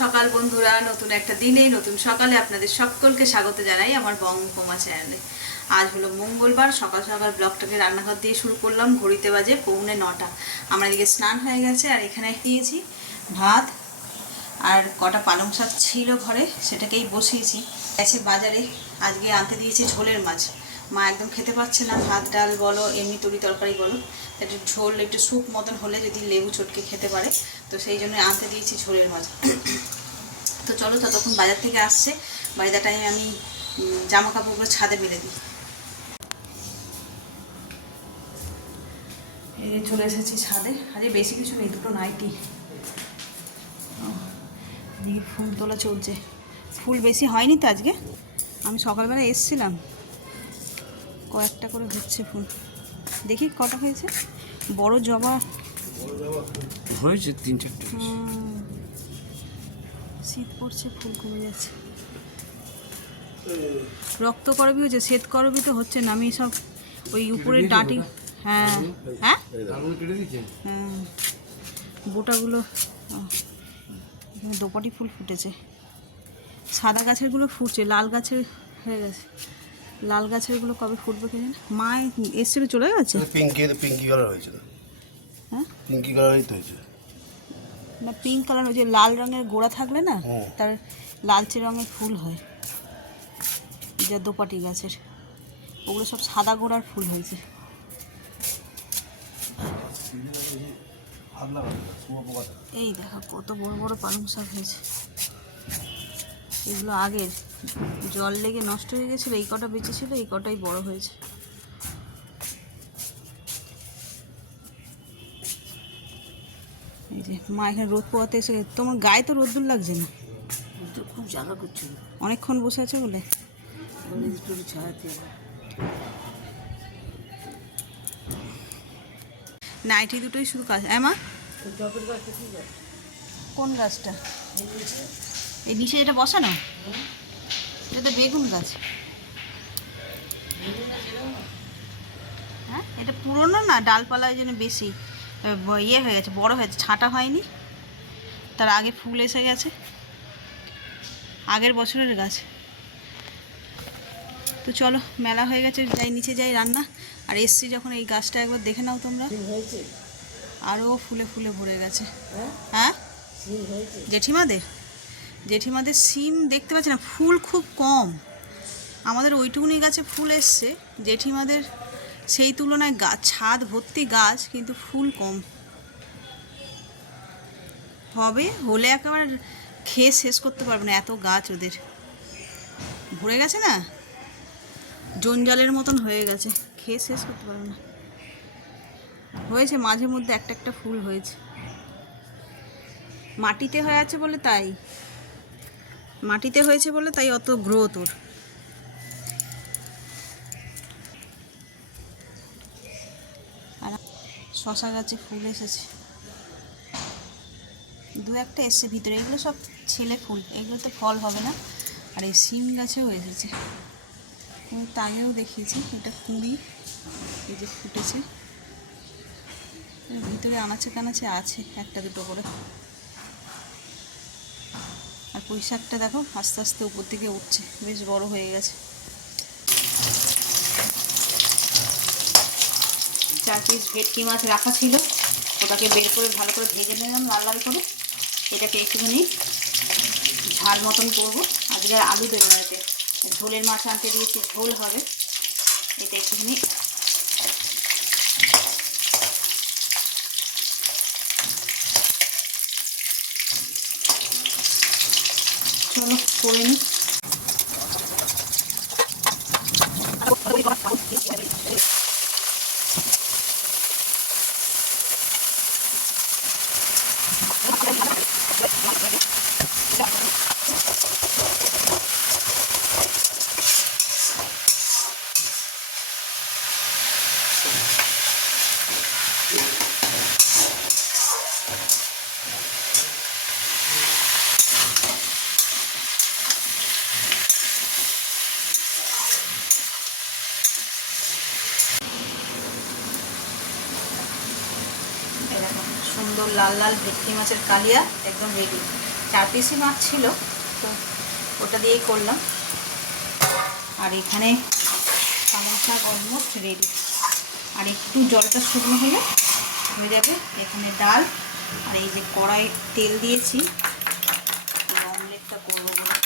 সকাল বন্ধুরা, নতুন একটা দিনে, নতুন সকালে আপনাদের সকলকে স্বাগত জানাই আমার বঙ্গমা চ্যানেলে আজ হলো মঙ্গলবার, সকাল সকাল ব্লগটাকে রান্নাঘর দিয়ে শুরু করলাম, ঘড়িতে বাজে পৌনে নটা। আমার এদিকে স্নান হয়ে গেছে, আর এখানে দিয়েছি ভাত, আর কটা পালং শাক ছিল ঘরে, সেটাকেই বসিয়েছি। গেছে বাজারে, আজকে আনতে দিয়েছি ঝোলের মাছ। মা একদম খেতে পাচ্ছে না, ভাত, ডাল বলো, এমনি তরি তরকারি বলো। একটু ঝোল, একটু স্যুপ মতন হলে যদি লেবু চটকে খেতে পারে, তো সেই জন্য আনতে দিয়েছি ঝোলের মাছ তো চলো ততক্ষণ বাজার থেকে আসছে। বাজার টাইমে আমি জামা কাপড়গুলো ছাদে মেলে দিই। এই চলে এসেছি ছাদে। আজকে বেশি কিছু নেই, দুটো নাইটি। ফুল তোলা চলছে। ফুল বেশি হয়নি তো আজকে? আমি সকালবেলা এসছিলাম। কয়েকটা করে হচ্ছে ফুল। দেখি কটা হয়েছে? বড় জবা। হয়েছে তিন চারটে শীত পড়ছে ফুল কমে যাচ্ছে। রক্ত করবি হচ্ছে শ্বেত করবি তো হচ্ছে না আমি সব ওই উপরে ডাঁটি হ্যাঁ। হ্যাঁ? হ্যাঁ বোটাগুলো দোপাটি ফুল ফুটেছে। সাদা গাছেরগুলো ফুটছে লাল গাছের হয়ে গেছে। লাল গাছের গাছেরগুলো কবে ফুটবে কে জানে? মা এসছিল চলে গেছে? পিঙ্কি পিঙ্কি কালার হয়েছে হ্যাঁ? পিঙ্কি কালারই তো হয়েছে না পিঙ্ক কালার ওই যে লাল রঙের গোড়া থাকলে না তার লালচে রঙের ফুল হয়। এই যে দোপাটি গাছের। ওগুলো সব সাদা গোড়ার ফুল হয়েছে। এই দেখো কত বড় বড় পালং শাক হয়েছে। এগুলো আগের। জল লেগে নষ্ট হয়ে গেছিল এই কটা বেঁচে ছিল এই কটাই বড় হয়েছে। এই যে মা এখানে রোদ পোয়াতে এসে তোমার গায়ে তো রোদ্দুর লাগছে না? খুব জ্বালা করছিল অনেকক্ষণ বসে আছে বলে? ছাড়াতে নাইটি দুটোই শুধু কাজ। হ্যাঁ মা? কোন গাছটা? এই নিচে যেটা বসানো? এটা তো বেগুন গাছ। হ্যাঁ? এটা পুরনো না? ডালপালা ওই জন্য বেশি ইয়ে হয়ে গেছে বড় হয়েছে ছাঁটা হয়নি। তার আগে ফুল এসে গেছে। আগের বছরের গাছ। তো চলো মেলা হয়ে গেছে যাই নিচে যাই রান্না। আর এসছি যখন এই গাছটা একবার দেখে নাও তোমরা। আরও ফুলে ফুলে ভরে গেছে। হ্যাঁ? হ্যাঁ? জেঠিমাদের? জেঠিমাদের সিম দেখতে পাচ্ছি না, ফুল খুব কম। আমাদের ওইটুকুনি গাছে ফুল এসছে, জেঠিমাদের সেই তুলনায় গাছ ছাদ ভর্তি গাছ, কিন্তু ফুল কম। হবে, হলে একেবারে খেয়ে শেষ করতে পারবে না, এত গাছ ওদের। ভরে গেছে না? জঞ্জালের মতন হয়ে গেছে, খেয়ে শেষ করতে পারবে না। হয়েছে, মাঝে মধ্যে একটা একটা ফুল হয়েছে। মাটিতে হয়ে আছে বলে তাই। মাটিতে হয়েছে বলে তাই অত গ্রোথ ওর। আর শশা গাছে ফুল এসেছে। দু একটা এসছে ভিতরে, এগুলো সব ছেলে ফুল, এগুলোতে ফল হবে না। আর এই সিম গাছেও এসেছে। আমি তো দেখিয়েছি, এটা কুঁড়ি, এই যে ফুটেছে। ভিতরে আনাচে কানাচে আছে, একটা দুটো করে। পুঁই শাকটা দেখো আস্তে আস্তে উপর দিকে উঠছে, বেশ বড় হয়ে গেছে। চার পিস ভেটকি মাছ রাখা ছিল, ওটাকে বের করে ভালো করে ভেজে নিলাম, লাল লাল করে। এটাকে একটুখানি ঝাল মতন করব। আজকে আলু দেবো এতে। ঝোলের মাছ আনতে দিয়েছি ঝোল হবে। এটা একটুখানি চলো করে নিই এই দেখো, সুন্দর লাল লাল ভেটকি মাছের কালিয়া একদম রেডি চার পিসি মাছ ছিল, তো ওটা দিয়েই করলাম। আর এখানে সামোসা অলমোস্ট রেডি আর একটু জলটা শুকনো হলে হয়ে যাবে এখানে ডাল। আর এই যে কড়াই তেল দিয়েছি অমলেটটা করব বলে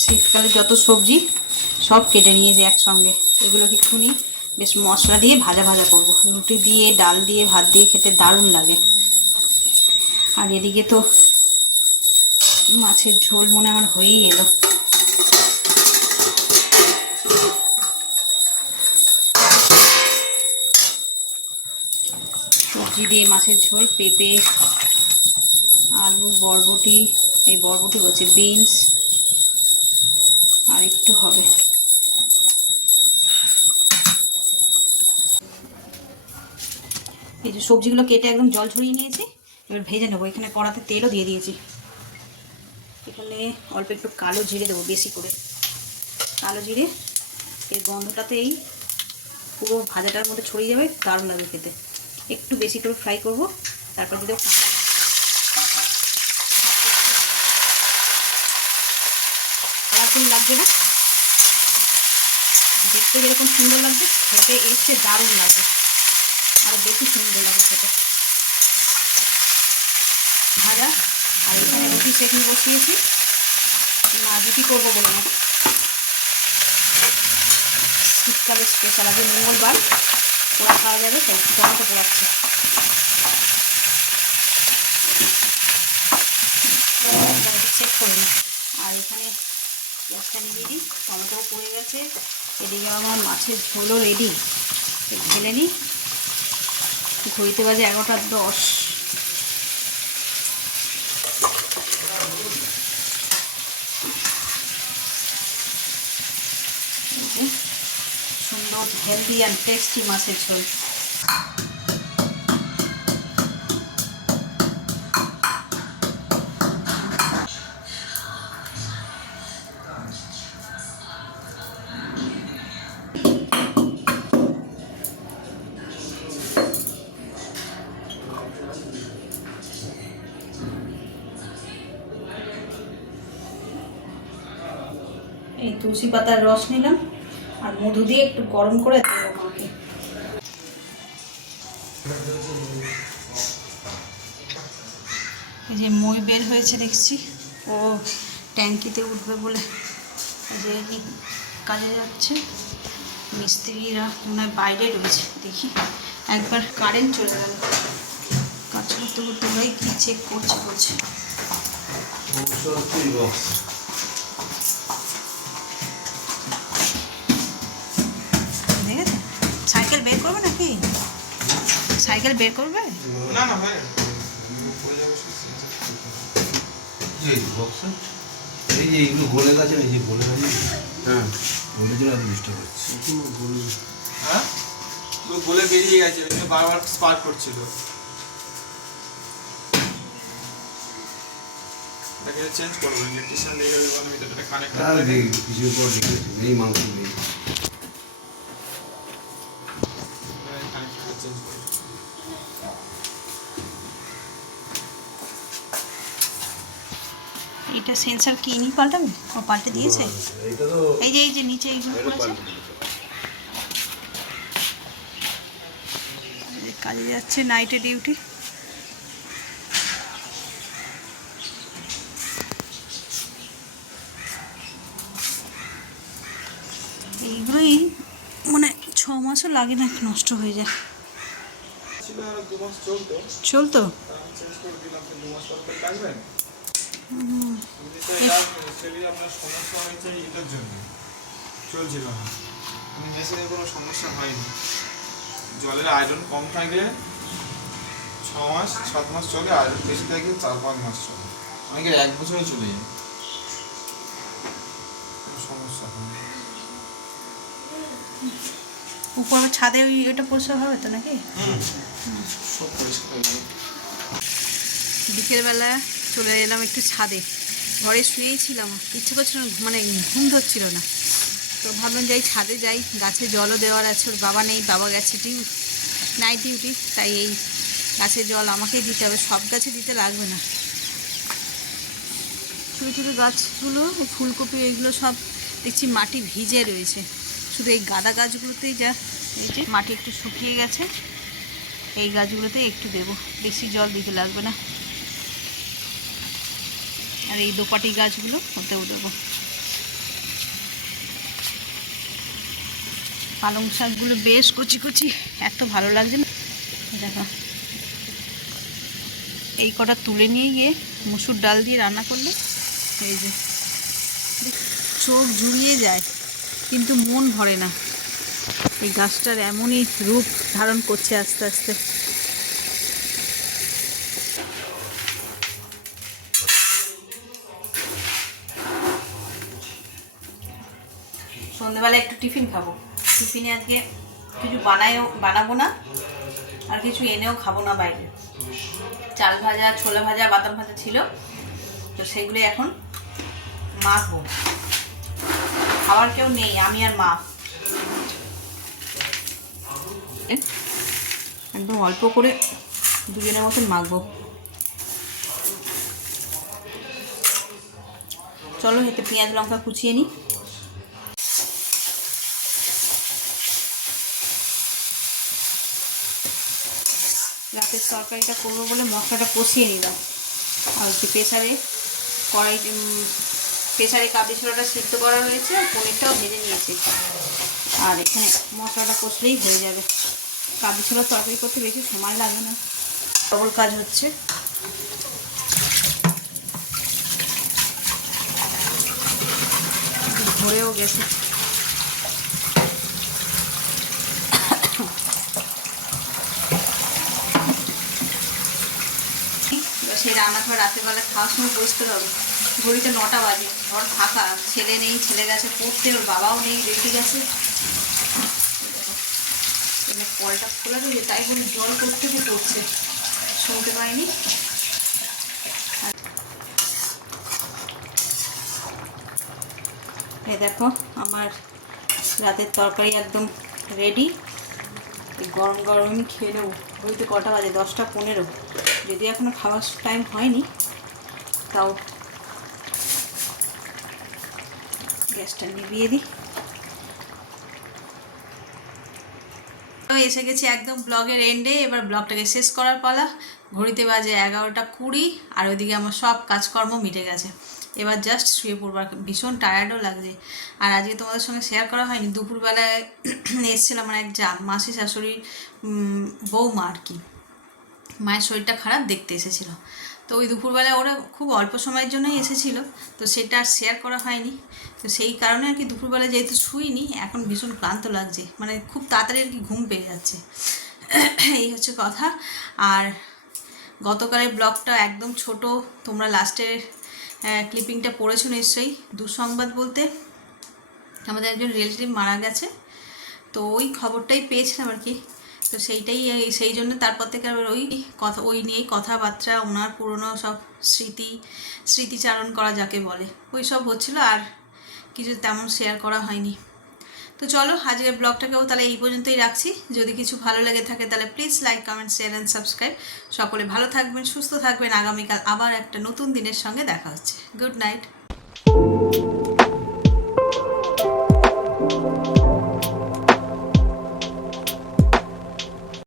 শীতকালে যত সবজি সব কেটে নিয়েছি একসঙ্গে। এগুলোকে একটুখানি বেশ মশলা দিয়ে ভাজা ভাজা করব। রুটি দিয়ে, ডাল দিয়ে, ভাত দিয়ে খেতে দারুণ লাগে। আর এদিকে তো মাছের ঝোল মনে আমার হয়েই এলো। সবজি দিয়ে মাছের ঝোল, পেঁপে, আলু, বরবটি, এই বরবটি বলছে, বিনস আর একটু হবে। এই যে সবজিগুলো কেটে একদম জল ছড়িয়ে নিয়েছি, এবার ভেজে নেব। এখানে কড়াতে তেলও দিয়ে দিয়েছি। এখানে অল্প একটু কালো জিরে দেবো বেশি করে। কালো জিরে, এর গন্ধটাতেই পুরো ভাজাটার মধ্যে ছড়িয়ে যাবে, দারুণ লাগবে খেতে। একটু বেশি করে ফ্রাই করব, তারপর দিয়ে কালারফুল লাগবে না। দেখতে যেরকম সুন্দর লাগবে, খেতে চেয়ে দারুণ লাগবে। আরও বেশি সুন্দর লাগবে খেতে। ভাজা, আর এখানে রুটি সেখানে বসিয়েছি। না রুটি করব বলে না শীতকালে স্পেশাল আজকে মঙ্গলবার। পোড়া খাওয়া যাবে তো টমেটো পোড়াচ্ছে চেক করে নিই আর এখানে গ্যাসটা নিয়ে দিই টমেটোও পড়ে গেছে। এদিকে আমার মাছের ঝোলও রেডি ঢেলে নিই। ঘড়িতে বাজে এগারোটা দশ। সুন্দর হেলদি অ্যান্ড টেস্টি মাছের ঝোল। তুলসী পাতার রস নিলাম আর মধু দিয়ে একটু গরম করে এই যে মই বের হয়েছে দেখছি। ও ট্যাঙ্কিতে উঠবে বলে যে এই কাজে যাচ্ছে। মিস্ত্রিরা মনে হয় বাইরে রয়েছে, দেখি। একবার কারেন্ট চলে গেল। কাজ করতে করতে ওরাই কী চেক করছে বলছে দেখেছে সাইকেল বের করবে নাকি সাইকেল বের করবে? না না ভাই এই বক্সে এই যে এগুলো গলে গেছে এই যে গলে গেছে হ্যাঁ। গলে জন্য এত ডিস্টার্ব হচ্ছে। হ্যাঁ? তো গলে বেরিয়ে গেছে বারবার স্পার্ক করছিল। চেঞ্জ করব? ইলেকট্রিশিয়ান দিয়ে কানেক্ট নেই মাংস নেই এটা সেন্সার কি? ইনি পাল্টাবে? ও পাল্টে দিয়েছে? এই যে এই যে নিচে এইগুলো করেছে কাজে যাচ্ছে নাইটে ডিউটি। এইগুলোই মানে ছ মাসও লাগে না নষ্ট হয়ে যায়। চলতো। সমস্যা হয়েছে এটার জন্য চলছিল না মেশিনে কোনো সমস্যা হয়নি জলের আয়রন কম থাকলে ছ মাস সাত মাস চলে আর বেশি থাকলে চার পাঁচ মাস চলে অনেকে এক বছরে চলে যায় সমস্যা। উপরে ছাদে ওই এটা পরিষ্কার হবে তো নাকি? সব পরিষ্কার বিকেলবেলা চলে এলাম একটু ছাদে। ঘরে শুয়েই ছিলাম। ইচ্ছে করছিল মানে ঘুম ধরছিল না। তো ভাবলাম যাই ছাদে যাই, গাছে জলও দেওয়ার আছে, ওর বাবা নেই, বাবা গেছে ডিউ নাইট ডিউটি তাই এই গাছের জল আমাকেই দিতে হবে, সব গাছে দিতে লাগবে না। ছোটো ছোটো গাছগুলো, ফুলকপি, এগুলো সব দেখছি মাটি ভিজে রয়েছে। শুধু এই গাঁদা গাছগুলোতেই যা মাটি একটু শুকিয়ে গেছে, এই গাছগুলোতেই একটু দেবো। বেশি জল দিতে লাগবে না। আর এই দোপাটি গাছগুলো ওতেও দেবো। পালং শাকগুলো বেশ কচি কচি, এত ভালো লাগছে না। দেখো। এই কটা তুলে নিয়ে গিয়ে মুসুর ডাল দিয়ে রান্না করলে, এই যে, চোখ জুড়িয়ে যায়, কিন্তু মন ভরে না। এই গাছটার এমনই রূপ ধারণ করছে আস্তে আস্তে। সন্ধ্যেবেলা একটু টিফিন খাব। টিফিনে আজকে কিছু বানায়ও, বানাবো না, আর কিছু এনেও খাব না বাইরে। চাল ভাজা, ছোলা ভাজা, বাদাম ভাজা ছিল, তো সেগুলো এখন মাখবো। খাওয়ার কেউ নেই, আমি আর মা। একদম অল্প করে দুজনের মতন মাখবো। চলো, এতে পেঁয়াজ, লঙ্কা কুচিয়ে নিই। রাতের তরকারিটা করব বলে মশলাটা কষিয়ে নিলাম। আর হচ্ছে প্রেসারে কড়াই প্রেসারে কাবলি ছোলাটা সিদ্ধ করা হয়েছে আর পনিরটাও ভেজে নিয়েছি। আর এখানে মশলাটা কষলেই হয়ে যাবে। কাবলি ছোলার তরকারি করতে বেশি সময় লাগে না। ডবল কাজ হচ্ছে। ধরেও গেছে এবার সেই রান্নাঘর রাতেরবেলা খাওয়ার সময় বসতে হবে। ঘড়িতে নটা বাজে। ঘর ফাঁকা, ছেলে নেই, ছেলে গেছে পড়তে, ওর বাবাও নেই, রেডি গেছে। কলটা খোলা রয়েছে, তাই বলে জল থেকে পড়ছে শুনতে পাইনি। এ দেখো, আমার রাতের তরকারি একদম রেডি গরম গরমই খেয়ে নেব। ঘড়িতে কটা বাজে? দশটা পনেরো। যদি এখনও খাওয়ার টাইম হয়নি, তাও গ্যাসটা নিভিয়ে দিই। এসে গেছি একদম ব্লগের এন্ডে এবার ব্লগটাকে শেষ করার পালা। ঘড়িতে বাজে এগারোটা কুড়ি, আর ওইদিকে আমার সব কাজকর্ম মিটে গেছে। এবার জাস্ট শুয়ে পড়বার ভীষণ টায়ার্ডও লাগছে। আর আজকে তোমাদের সঙ্গে শেয়ার করা হয়নি, দুপুরবেলায় এসেছিলাম আমার এক যা মাসি শাশুড়ির বৌমা আর কি। মায়ের শরীরটা খারাপ দেখতে এসেছিল। তো ওই দুপুরবেলা ওরা খুব অল্প সময়ের জন্যই এসেছিল, তো সেটা আর শেয়ার করা হয়নি। তো সেই কারণে আর কি দুপুরবেলা যেহেতু শুইনি, এখন ভীষণ ক্লান্ত লাগছে। মানে খুব তাড়াতাড়ি আর কি ঘুম পেয়ে যাচ্ছে। এই হচ্ছে কথা। আর গতকালের ব্লগটা একদম ছোট, তোমরা লাস্টের ক্লিপিংটা পড়েছো নিশ্চয়ই, দুঃসংবাদ বলতে। আমাদের একজন রিলেটিভ মারা গেছে। তো ওই খবরটাই পেয়েছিলাম আর কি। তো সেইটাই সেই জন্য তারপর থেকে আবার ওই কথা, ওই নিয়েই কথাবার্তা, ওনার পুরনো সব স্মৃতি, স্মৃতিচারণ করা যাকে বলে, ওই সব হচ্ছিল আর কিছু তেমন শেয়ার করা হয়নি। তো চলো, আজকের ব্লগটাকেও তাহলে এই পর্যন্তই রাখছি। যদি কিছু ভালো লেগে থাকে তাহলে please like comment share and subscribe সকলে ভালো থাকবেন, সুস্থ থাকবেন। আগামীকাল আবার একটা নতুন দিনের সঙ্গে দেখা হচ্ছে। Good night